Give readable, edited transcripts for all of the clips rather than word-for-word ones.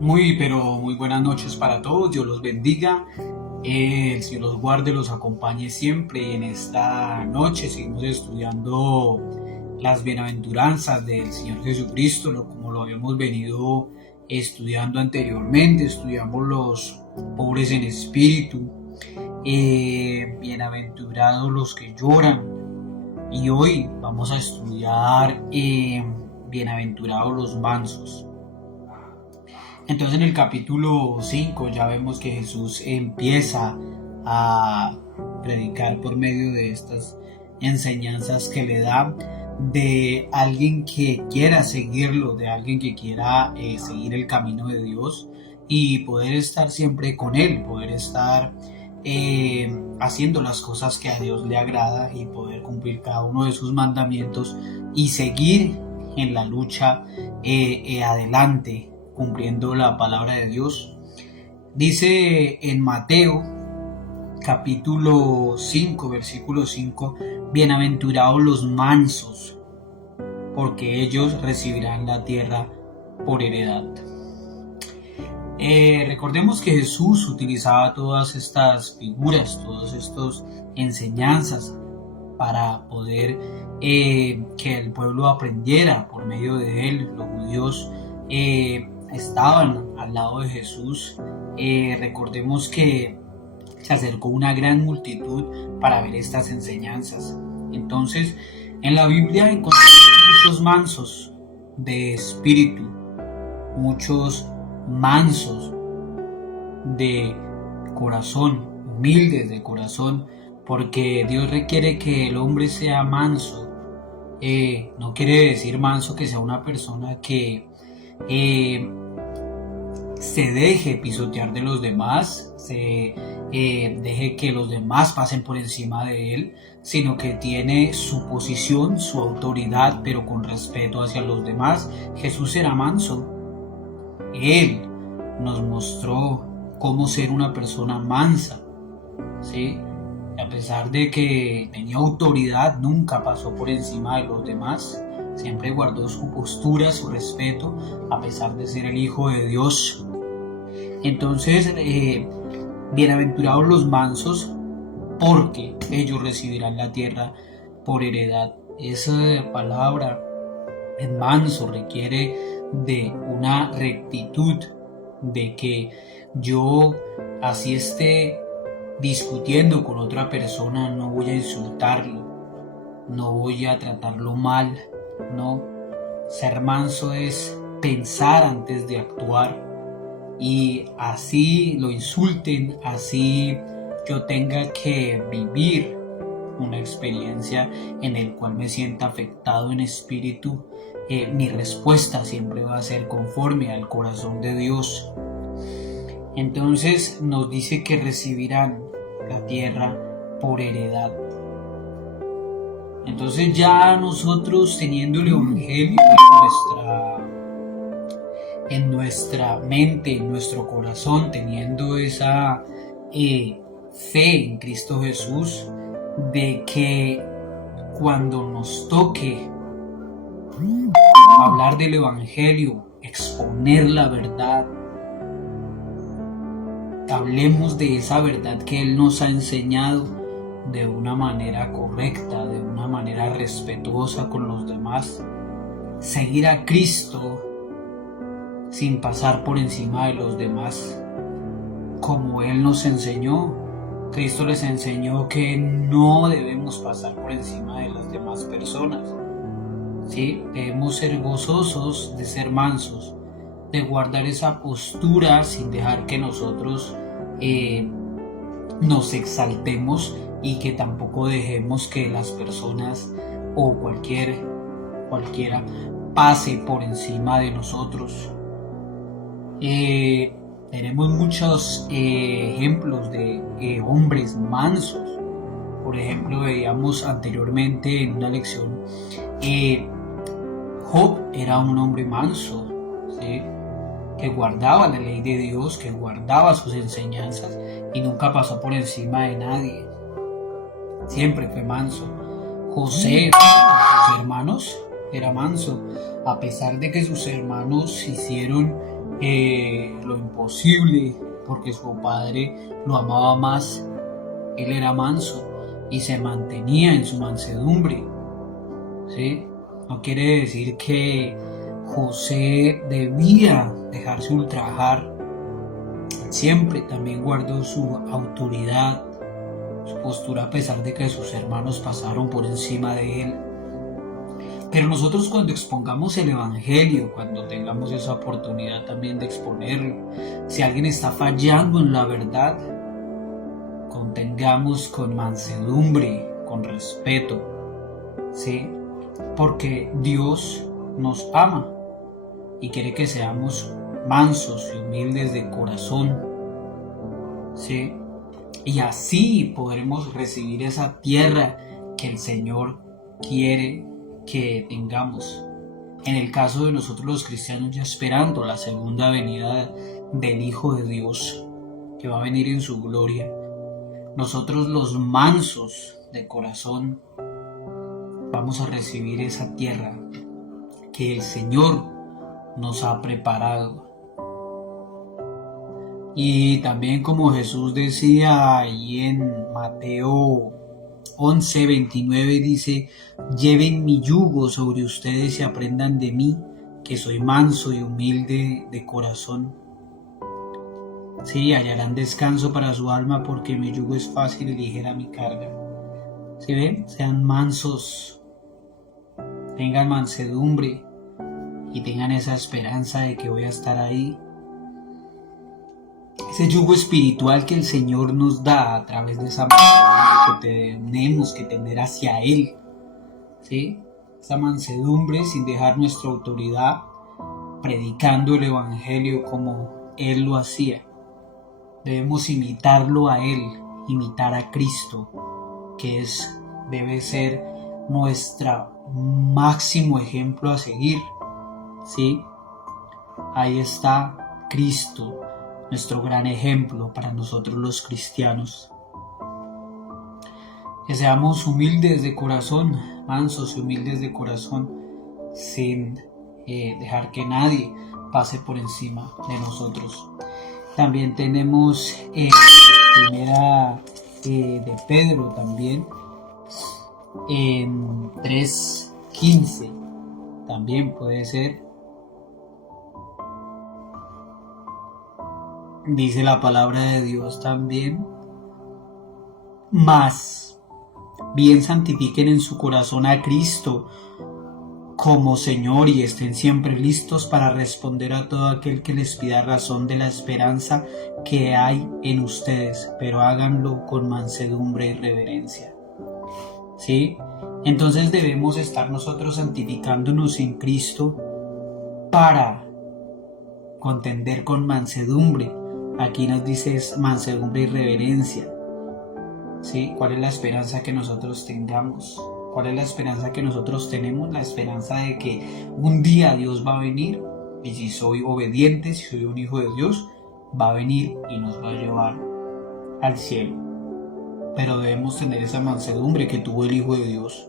Pero muy buenas noches para todos. Dios los bendiga. El Señor los guarde, los acompañe siempre. Y en esta noche seguimos estudiando las bienaventuranzas del Señor Jesucristo, como lo habíamos venido estudiando anteriormente. Estudiamos los pobres en espíritu, bienaventurados los que lloran. Y hoy vamos a estudiar bienaventurados los mansos. Entonces en el capítulo 5 ya vemos que Jesús empieza a predicar por medio de estas enseñanzas que le da de alguien que quiera seguirlo, de alguien que quiera seguir el camino de Dios y poder estar siempre con Él, poder estar haciendo las cosas que a Dios le agrada y poder cumplir cada uno de sus mandamientos y seguir en la lucha adelante, cumpliendo la palabra de Dios. Dice en Mateo capítulo 5 versículo 5: bienaventurados los mansos, porque ellos recibirán la tierra por heredad. Recordemos que Jesús utilizaba todas estas figuras, todas estas enseñanzas para poder que el pueblo aprendiera por medio de él. Los judíos estaban al lado de Jesús. Recordemos que se acercó una gran multitud para ver estas enseñanzas. Entonces, en la Biblia encontramos muchos mansos de espíritu, muchos mansos de corazón, humildes de corazón, porque Dios requiere que el hombre sea manso. No quiere decir manso que sea una persona que se deje pisotear de los demás, se deje que los demás pasen por encima de él, sino que tiene su posición, su autoridad, pero con respeto hacia los demás. Jesús era manso. Él nos mostró cómo ser una persona mansa, ¿sí? A pesar de que tenía autoridad, nunca pasó por encima de los demás. Siempre guardó su postura, su respeto, a pesar de ser el Hijo de Dios. Entonces, bienaventurados los mansos, porque ellos recibirán la tierra por heredad. Esa palabra, en manso, requiere de una rectitud, de que yo, así esté discutiendo con otra persona, no voy a insultarlo, no voy a tratarlo mal. No, ser manso es pensar antes de actuar, y así lo insulten, así yo tenga que vivir una experiencia en el cual me sienta afectado en espíritu, mi respuesta siempre va a ser conforme al corazón de Dios. Entonces nos dice que recibirán la tierra por heredad. Entonces ya nosotros, teniendo el Evangelio en nuestra mente, en nuestro corazón, teniendo esa fe en Cristo Jesús, de que cuando nos toque hablar del Evangelio, exponer la verdad, hablemos de esa verdad que Él nos ha enseñado de una manera correcta, de una manera respetuosa con los demás. Seguir a Cristo sin pasar por encima de los demás, como Él nos enseñó. Cristo les enseñó que no debemos pasar por encima de las demás personas, ¿sí? Debemos ser gozosos de ser mansos, de guardar esa postura sin dejar que nosotros nos exaltemos, y que tampoco dejemos que las personas o cualquiera pase por encima de nosotros. Tenemos muchos ejemplos de hombres mansos. Por ejemplo, veíamos anteriormente en una lección, Job era un hombre manso, ¿sí? Que guardaba la ley de Dios, que guardaba sus enseñanzas y nunca pasó por encima de nadie. Siempre fue manso. José, sus hermanos, era manso, a pesar de que sus hermanos hicieron lo imposible, porque su padre lo amaba más. Él era manso y se mantenía en su mansedumbre, ¿sí? No quiere decir que José debía dejarse ultrajar. Siempre también guardó su autoridad, su postura, a pesar de que sus hermanos pasaron por encima de él. Pero nosotros, cuando expongamos el Evangelio, cuando tengamos esa oportunidad también de exponerlo, si alguien está fallando en la verdad, contengamos con mansedumbre, con respeto, ¿sí? Porque Dios nos ama y quiere que seamos mansos y humildes de corazón, ¿sí? Y así podremos recibir esa tierra que el Señor quiere que tengamos. En el caso de nosotros los cristianos, ya esperando la segunda venida del Hijo de Dios, que va a venir en su gloria, nosotros los mansos de corazón vamos a recibir esa tierra que el Señor nos ha preparado. Y también, como Jesús decía ahí en Mateo 11:29, dice: lleven mi yugo sobre ustedes y aprendan de mí, que soy manso y humilde de corazón. Sí, hallarán descanso para su alma, porque mi yugo es fácil y ligera mi carga. ¿Sí ven? Sean mansos, tengan mansedumbre y tengan esa esperanza de que voy a estar ahí. Ese yugo espiritual que el Señor nos da a través de esa mansedumbre que tenemos que tener hacia Él, ¿sí? Esa mansedumbre sin dejar nuestra autoridad, predicando el Evangelio como Él lo hacía. Debemos imitarlo a Él, imitar a Cristo, que debe ser nuestro máximo ejemplo a seguir, ¿sí? Ahí está Cristo, nuestro gran ejemplo para nosotros los cristianos. Que seamos humildes de corazón, mansos y humildes de corazón, sin dejar que nadie pase por encima de nosotros. También tenemos primera de Pedro también, en 3:15, también puede ser. Dice la palabra de Dios también: mas bien santifiquen en su corazón a Cristo como Señor, y estén siempre listos para responder a todo aquel que les pida razón de la esperanza que hay en ustedes, pero háganlo con mansedumbre y reverencia. ¿Sí? Entonces debemos estar nosotros santificándonos en Cristo para contender con mansedumbre. Aquí nos dice mansedumbre y reverencia. ¿Sí? ¿Cuál es la esperanza que nosotros tengamos? ¿Cuál es la esperanza que nosotros tenemos? La esperanza de que un día Dios va a venir, y si soy obediente, si soy un hijo de Dios, va a venir y nos va a llevar al cielo. Pero debemos tener esa mansedumbre que tuvo el Hijo de Dios.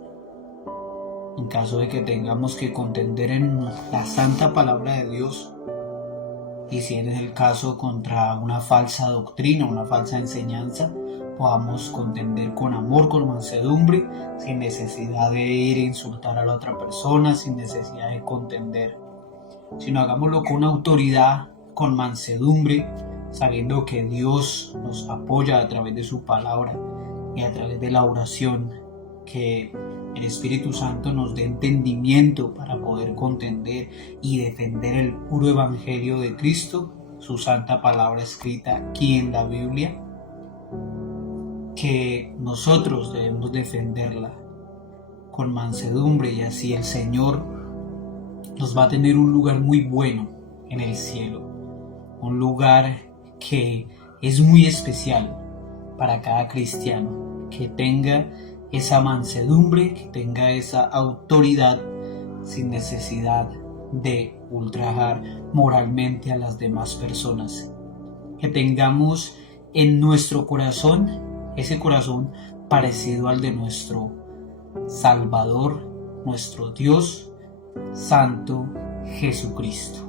En caso de que tengamos que contender en la santa palabra de Dios, y si es el caso contra una falsa doctrina, una falsa enseñanza, podamos contender con amor, con mansedumbre, sin necesidad de ir a insultar a la otra persona, sin necesidad de contender, sino hagámoslo con autoridad, con mansedumbre, sabiendo que Dios nos apoya a través de su palabra y a través de la oración, que el Espíritu Santo nos dé entendimiento para poder contender y defender el puro Evangelio de Cristo, su santa palabra escrita aquí en la Biblia, que nosotros debemos defenderla con mansedumbre, y así el Señor nos va a tener un lugar muy bueno en el cielo, un lugar que es muy especial para cada cristiano, que tenga esa mansedumbre, que tenga esa autoridad sin necesidad de ultrajar moralmente a las demás personas, que tengamos en nuestro corazón ese corazón parecido al de nuestro Salvador, nuestro Dios Santo Jesucristo.